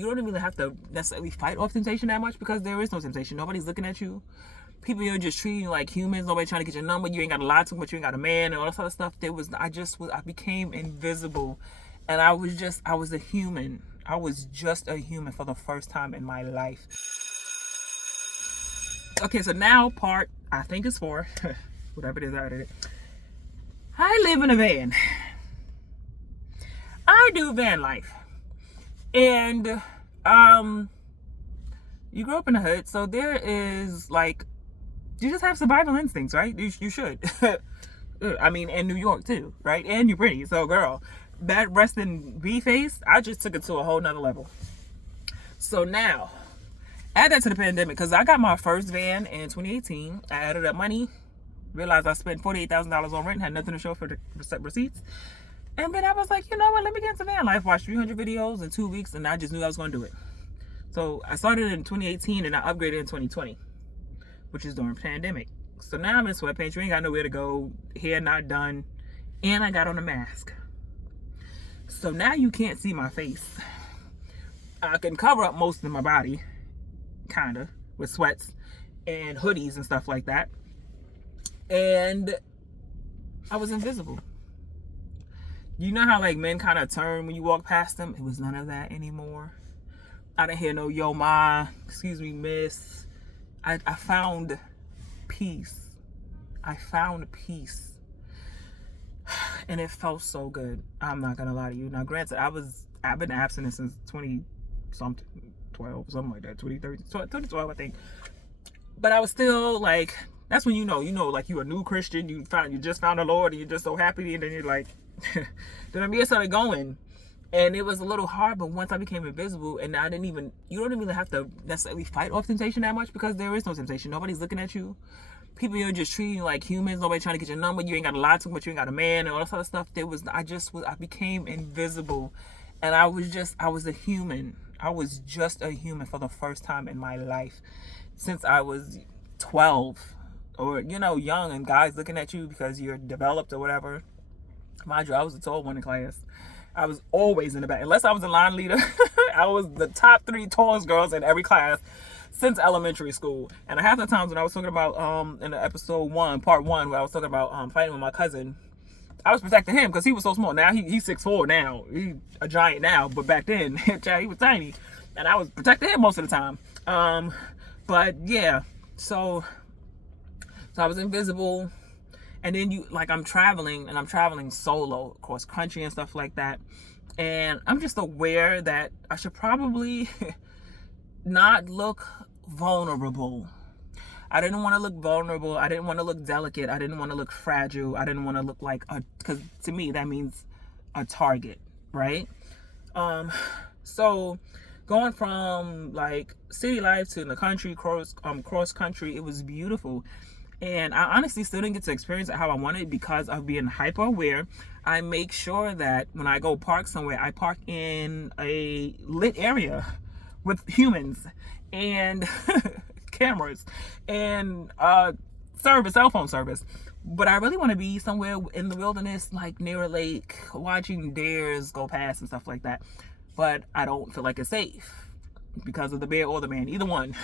you don't even have to necessarily fight off temptation that much, because there is no temptation. Nobody's looking at you. People are just treating you like humans. Nobody trying to get your number. You ain't got to lie too much. You ain't got a man and all that sort of stuff. I became invisible, and I was a human. I was just a human for the first time in my life. Okay, so now part, I think it's 4, whatever it is, I did it. I live in a van. I do van life. And, you grew up in the hood, so there is, like, you just have survival instincts, right? You should. I mean, in New York, too, right? And you're pretty, so girl, that resting B face, I just took it to a whole nother level. So now, add that to the pandemic, because I got my first van in 2018. I added up money, realized I spent $48,000 on rent, had nothing to show for the receipts. And then I was like, you know what, let me get into van life. Watched 300 videos in 2 weeks, and I just knew I was going to do it. So I started in 2018, and I upgraded in 2020, which is during the pandemic. So now I'm in sweatpants. You ain't got nowhere to go. Hair not done. And I got on a mask. So now you can't see my face. I can cover up most of my body, kind of, with sweats and hoodies and stuff like that. And I was invisible. You know how, like, men kind of turn when you walk past them? It was none of that anymore. I didn't hear no, yo, ma, excuse me, miss. I found peace. I found peace. And it felt so good. I'm not gonna lie to you. Now, granted, I've been abstinent since 2012, something like that, 2012, I think. But I was still like, that's when you know, like, you're a new Christian, you just found the Lord, and you're just so happy, and then you're like, then I started going, and it was a little hard. But once I became invisible, and you don't even have to necessarily fight off temptation that much, because there is no temptation. Nobody's looking at you. People are just treating you like humans. Nobody trying to get your number. You ain't got to lie too much. You ain't got a man and all that sort of stuff. I became invisible, and I was a human. I was just a human for the first time in my life since I was 12, or young, and guys looking at you because you're developed or whatever. Mind you, I was the tall one in class. I was always in the back. Unless I was a line leader, I was the top 3 tallest girls in every class since elementary school. And half the times when I was talking about, in the episode 1, part 1, where I was talking about fighting with my cousin, I was protecting him because he was so small. Now he's 6'4" now. He's a giant now. But back then, he was tiny. And I was protecting him most of the time. But yeah, so I was invisible. And then I'm traveling solo, cross country and stuff like that. And I'm just aware that I should probably not look vulnerable. I didn't want to look vulnerable. I didn't want to look delicate. I didn't want to look fragile. I didn't want to look like because to me that means a target, right? So going from like city life to the country, cross country, it was beautiful. And I honestly still didn't get to experience it how I wanted because of being hyper aware. I make sure that when I go park somewhere, I park in a lit area with humans and cameras and cell phone service. But I really want to be somewhere in the wilderness, like near a lake, watching deers go past and stuff like that. But I don't feel like it's safe because of the bear or the man, either one.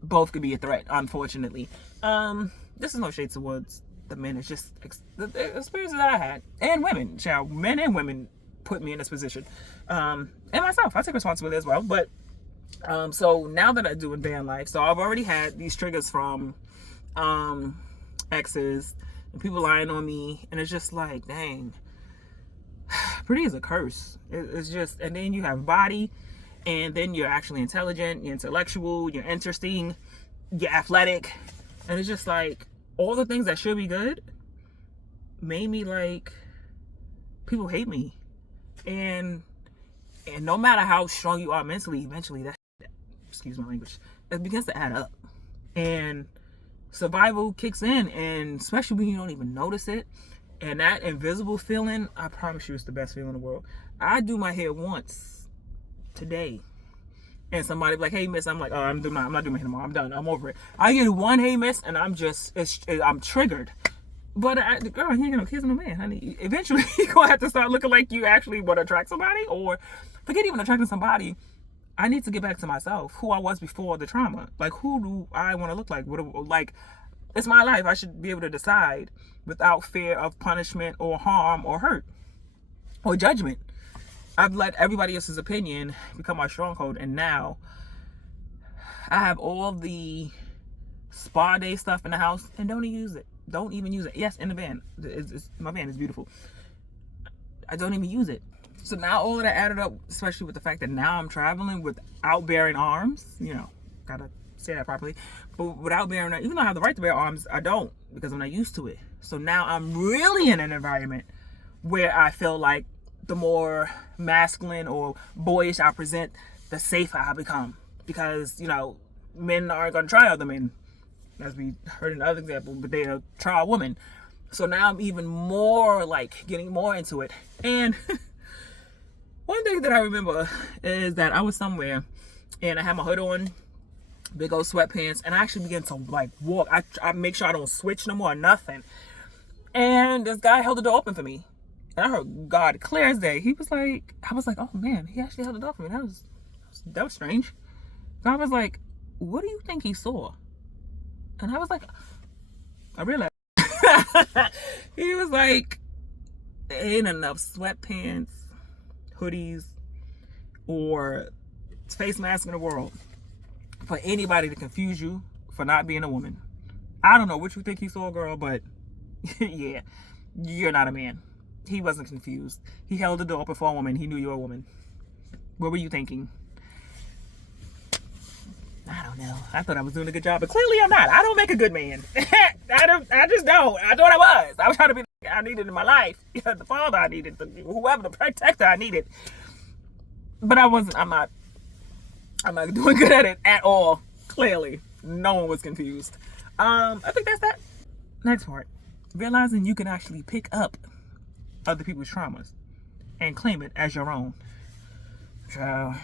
Both could be a threat, unfortunately. This is no shade towards the men. It's just the experiences that I had. And women, men and women put me in this position. And myself, I take responsibility as well. But, so now that I do in van life, so I've already had these triggers from, exes and people lying on me. And it's just like, dang, pretty is a curse. It's just, and then you have body. And then you're actually intelligent, you're intellectual, you're interesting, you're athletic. And it's just like, all the things that should be good made me like, people hate me. And no matter how strong you are mentally, eventually that, excuse my language, it begins to add up. And survival kicks in, and especially when you don't even notice it. And that invisible feeling, I promise you, it's the best feeling in the world. I do my hair once today, and somebody be like, hey miss, I'm like, oh, I'm not doing my hair tomorrow, I'm done, I'm over it. I get one hey miss and I'm triggered. But girl, you ain't got no kids and no man, honey. Eventually, you're gonna have to start looking like you actually want to attract somebody, or forget even attracting somebody. I need to get back to myself, who I was before the trauma. Like, who do I want to look like? Like, it's my life. I should be able to decide without fear of punishment or harm or hurt or judgment. I've let everybody else's opinion become my stronghold, and now I have all the spa day stuff in the house and don't even use it. Don't even use it. Yes, in the van. My van is beautiful. I don't even use it. So now all of that added up, especially with the fact that now I'm traveling without bearing arms, gotta say that properly, but without bearing, even though I have the right to bear arms, I don't, because I'm not used to it. So now I'm really in an environment where I feel like the more masculine or boyish I present, the safer I become, because, men aren't gonna try other men, as we heard in another example, but they'll try a woman. So now I'm even more like getting more into it. And one thing that I remember is that I was somewhere and I had my hood on, big old sweatpants, and I actually began to like walk. I make sure I don't switch no more, nothing. And this guy held the door open for me. And I heard God clear as day. He was like, I was like, oh man, he actually held the door for me. That was strange. So I was like, what do you think he saw? And I was like, I realized. He was like, there ain't enough sweatpants, hoodies, or face masks in the world for anybody to confuse you for not being a woman. I don't know what you think he saw, girl, but yeah, you're not a man. He wasn't confused. He held the door open for a woman. He knew you were a woman. What were you thinking? I don't know. I thought I was doing a good job, but clearly I'm not. I don't make a good man. I just don't. I thought I was. I was trying to be the I needed in my life. The father I needed, whoever, the protector I needed. But I wasn't. I'm not doing good at it at all. Clearly, no one was confused. I think that's that. Next part. Realizing you can actually pick up other people's traumas and claim it as your own. Child.